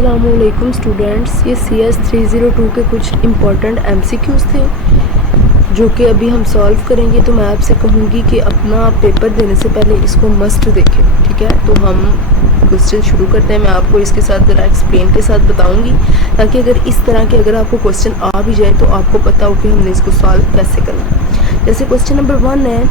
अस्सलामुअलैकुम स्टूडेंट्स, ये CS 302 के कुछ इम्पॉर्टेंट MCQs थे जो कि अभी हम सॉल्व करेंगे। तो मैं आपसे कहूँगी कि अपना पेपर देने से पहले इसको मस्ट देखें, ठीक है। तो हम क्वेश्चन शुरू करते हैं। मैं आपको इसके साथ ज़रा एक्सप्लेन के साथ बताऊँगी ताकि अगर आपको क्वेश्चन आ भी जाए तो आपको पता हो कि हमने इसको सॉल्व कैसे करना है। जैसे क्वेश्चन नंबर 1 है,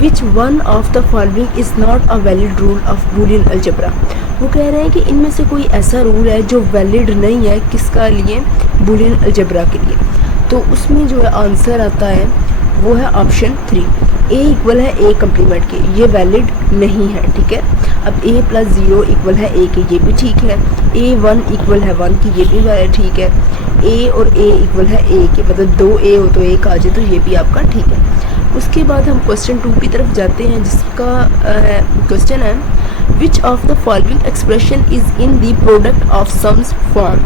which one of the following is not a valid rule of Boolean algebra. वो कह रहे हैं कि इनमें से कोई ऐसा रूल है जो वैलिड नहीं है किसका लिए, बूलियन अलजेब्रा के लिए। तो उसमें जो है आंसर आता है वो है ऑप्शन 3, a इक्वल है a कम्प्लीमेंट के, ये वैलिड नहीं है, ठीक है। अब a प्लस 0 इक्वल है a के, ये भी ठीक है। a1 इक्वल है 1 की, ये भी ठीक है। a और a इक्वल है a के, मतलब 2a हो तो 1 आ जाए, तो ये भी आपका ठीक है। उसके बाद हम क्वेश्चन 2 की तरफ जाते हैं, जिसका क्वेश्चन है, which of the following expression is in the product of sums form.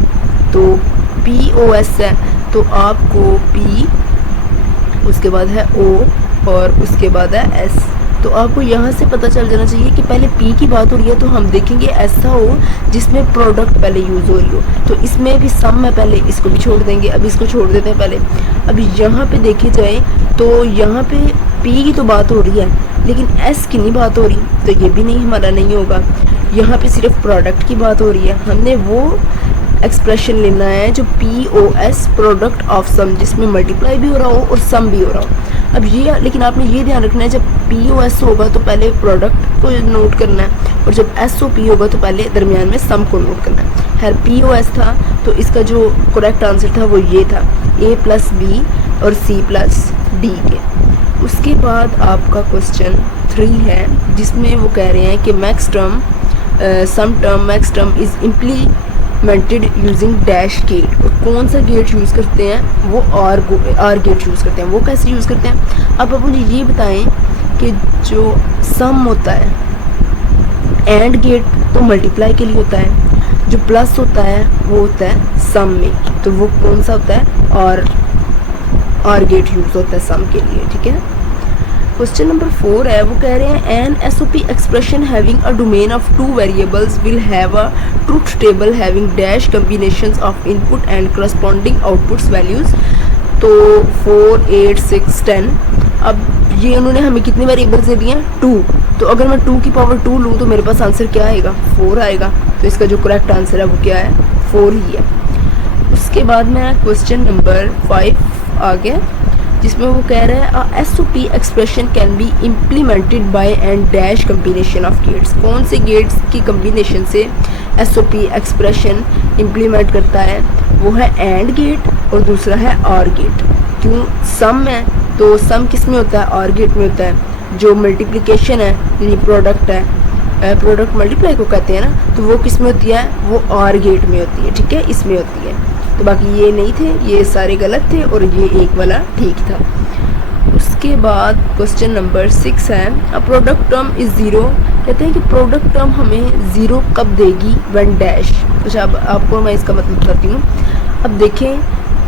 तो POS है, तो आपको P, उसके बाद है O और उसके बाद है S। तो आपको यहाँ से पता चल जाना चाहिए कि पहले P की बात हो रही है, तो हम देखेंगे ऐसा हो जिसमें प्रोडक्ट पहले यूज़ हो रही हो। तो इसमें भी सम है पहले, इसको भी छोड़ देंगे, अब इसको छोड़ देते हैं पहले। अब यहाँ पे देखी जाए तो यहाँ पे P की तो बात हो रही है लेकिन S की नहीं बात हो रही, तो ये भी नहीं हमारा नहीं होगा। यहाँ पे सिर्फ प्रोडक्ट की बात हो रही है, हमने वो एक्सप्रेशन लेना है जो POS प्रोडक्ट ऑफ सम, जिसमें मल्टीप्लाई भी हो रहा हो और सम भी हो रहा हो। अब ये लेकिन आपने ये ध्यान रखना है, जब POS होगा तो पहले प्रोडक्ट को नोट करना है, और जब SOP होगा तो पहले दरमियान में सम को नोट करना है। खैर POS था तो इसका जो करेक्ट आंसर था वो ये था, A प्लस B और C प्लस D के। उसके बाद आपका क्वेश्चन 3 है, जिसमें वो कह रहे हैं कि max term sum term max term is implemented using dash gate. और कौन सा गेट यूज़ करते हैं, वो आर गेट यूज़ करते हैं। वो कैसे यूज़ करते हैं, अब आप मुझे ये बताएं कि जो सम होता है एंड गेट तो मल्टीप्लाई के लिए होता है, जो प्लस होता है वो होता है सम में, तो वो कौन सा होता है, और आर गेट यूज़ होता है सम के लिए, ठीक है। क्वेश्चन नंबर 4 है, वो कह रहे हैं an SOP expression having a domain of 2 variables will have a truth table having dash combinations of input and corresponding outputs values. तो 4, 8, 6, 10। अब ये उन्होंने हमें कितने वेरिएबल्स दे दिए हैं, 2। तो अगर मैं 2 की पावर 2 लूँ तो मेरे पास आंसर क्या आएगा, 4 आएगा। तो इसका जो करेक्ट आंसर है वो क्या है, 4 ही है। उसके बाद में क्वेश्चन नंबर 5 आ गया, जिसमें वो कह रहे हैं SOP expression can be implemented by and dash combination of gates. कौन से गेट्स की कम्बिनेशन से SOP एक्सप्रेशन इम्प्लीमेंट करता है, वो है एंड गेट और दूसरा है आर गेट। क्यों, सम है तो सम किस में होता है, आर गेट में होता है। जो मल्टीप्लिकेशन है यानी प्रोडक्ट है, प्रोडक्ट मल्टीप्लाई को कहते हैं ना, तो वो किस में होती है, वो आर गेट में होती है, ठीक है, इसमें होती है। तो बाकी ये नहीं थे, ये सारे गलत थे और ये एक वाला ठीक था। उसके बाद क्वेश्चन नंबर 6 है, अ प्रोडक्ट टर्म इज़ 0। कहते हैं कि प्रोडक्ट टर्म हमें 0 कब देगी, व्हेन डैश। तो अब आपको मैं इसका मतलब बताती हूँ। अब देखें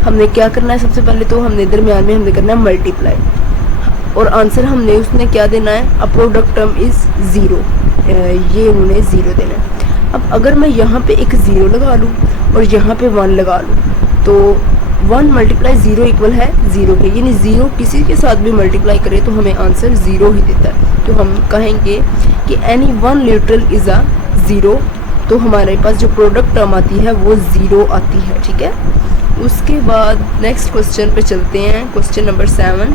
हमने क्या करना है, सबसे पहले तो हमने दरमियान में हमने करना है मल्टीप्लाई, और आंसर हमने उसने क्या देना है, अ प्रोडक्ट टर्म इज़ 0, ये उन्होंने 0 देना है। अब अगर मैं यहाँ पे एक 0 लगा लूँ और यहाँ पे 1 लगा लूँ, तो 1 मल्टीप्लाई 0 इक्वल है 0 के, यानी 0 किसी के साथ भी मल्टीप्लाई करें तो हमें आंसर 0 ही देता है। तो हम कहेंगे कि एनी 1 लिटरल इज़ अ 0, तो हमारे पास जो प्रोडक्ट टर्म आती है वो 0 आती है, ठीक है। उसके बाद नेक्स्ट क्वेश्चन पे चलते हैं, question number 7,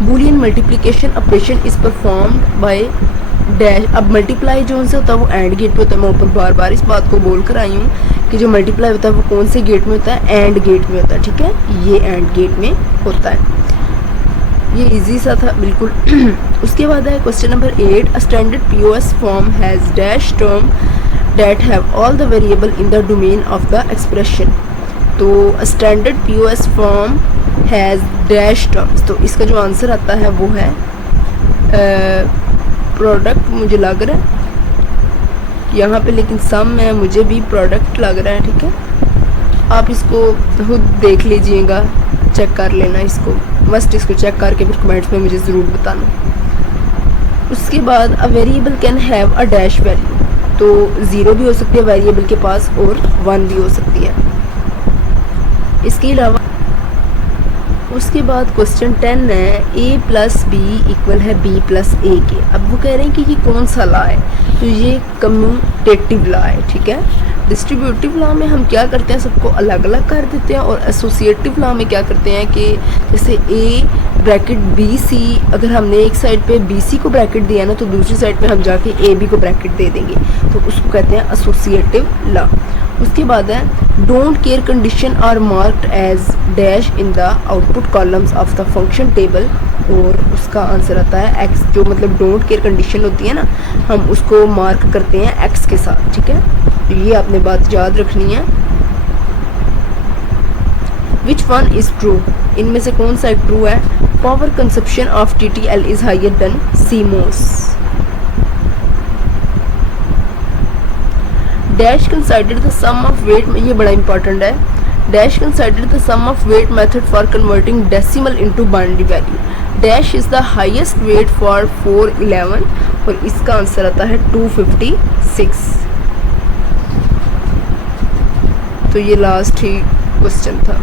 Boolean multiplication operation is performed by dash. अब मल्टीप्लाई जो उनसे होता है वो एंड गेट पे होता है। मैं ऊपर बार बार इस बात को बोल कर आई हूँ कि जो मल्टीप्लाई होता है वो कौन से गेट में होता है, एंड गेट में होता है, ठीक है, ये एंड गेट में होता है। ये इजी सा था बिल्कुल। उसके बाद है question number 8, a standard POS form has dash term that have all the variable in the domain of the expression. तो standard POS form has dash terms, तो इसका जो आंसर आता है वो है प्रोडक्ट, मुझे लग रहा है यहाँ पे, लेकिन सम में मुझे भी प्रोडक्ट लग रहा है, ठीक है। आप इसको खुद देख लीजिएगा, चेक कर लेना इसको, मस्ट इसको चेक करके फिर कमेंट्स में मुझे ज़रूर बताना। उसके बाद a variable can have a dash value. तो 0 भी हो सकती है वेरिएबल के पास और 1 भी हो सकती है। इसके अलावा उसके बाद क्वेश्चन 10 है a प्लस बी इक्वल है b प्लस ए के। अब वो कह रहे हैं कि ये कौन सा लॉ है, तो ये कम्यूटेटिव लॉ है, ठीक है। डिस्ट्रीब्यूटिव लॉ में हम क्या करते हैं, सबको अलग अलग कर देते हैं, और एसोसिएटिव लॉ में क्या करते हैं कि जैसे a ब्रैकेट बी सी, अगर हमने एक साइड पे बी सी को ब्रैकेट दिया ना तो दूसरी साइड पे हम जाके ए बी को ब्रैकेट दे देंगे, तो उसको कहते हैं एसोसिएटिव लॉ। उसके बाद है don't care condition are marked as dash in the output columns of the function table, और उसका आंसर आता है एक्स। जो मतलब डोंट केयर कंडीशन होती है ना, हम उसको मार्क करते हैं एक्स के साथ, ठीक है। तो ये आपने बात याद रखनी है। विच वन इज ट्रू, इनमें से कौन सा ट्रू है। Power consumption of TTL is higher than CMOS। Dash consider the sum of weight, ये बड़ा इंपॉर्टेंट है। Dash consider the sum of weight method for converting decimal into binary value. Dash is the highest weight for 411, और इसका answer आता है 256। तो ये last ही question था।